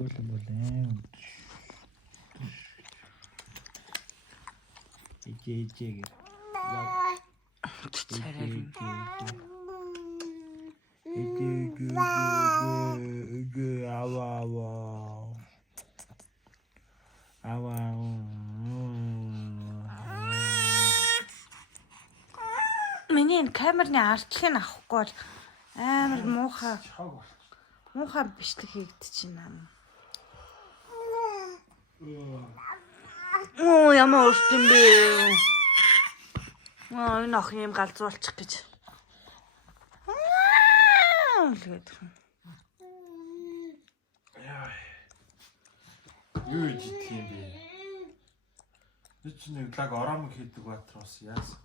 Boleh. Ece. Миний энэ камерны ардлыг авахгүй бол амар муухай бичлэг хийгдчихэв. Ямар урт юм бэ? Энэ ах юм галзуулчих гэж. Юу идэх юм бэ? Би ч нэг лаг оромог хийдэг батраас яасан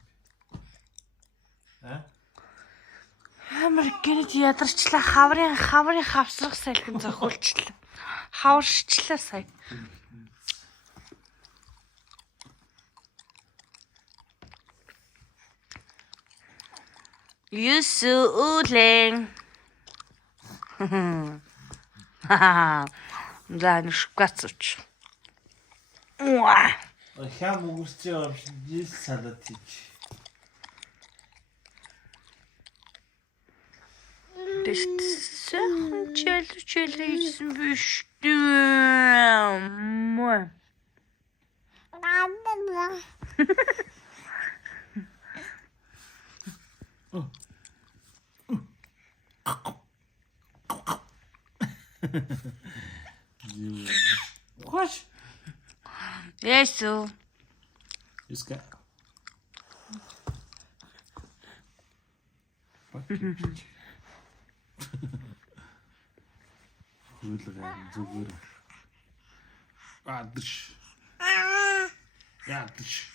бэ? Амар гэнэт ядарчлаа хаврын хавсрах салхин зохиулчлаа. Хаваршчлаа сая. Юсүлэн. Да, шкацуч. Хям үгэрчээ вообще дис салат хийж. Тэссэн чэлсэн биш дээ. Хош. Ясу. Иска. Хөлгөө зүгээр. Адш. Ядш.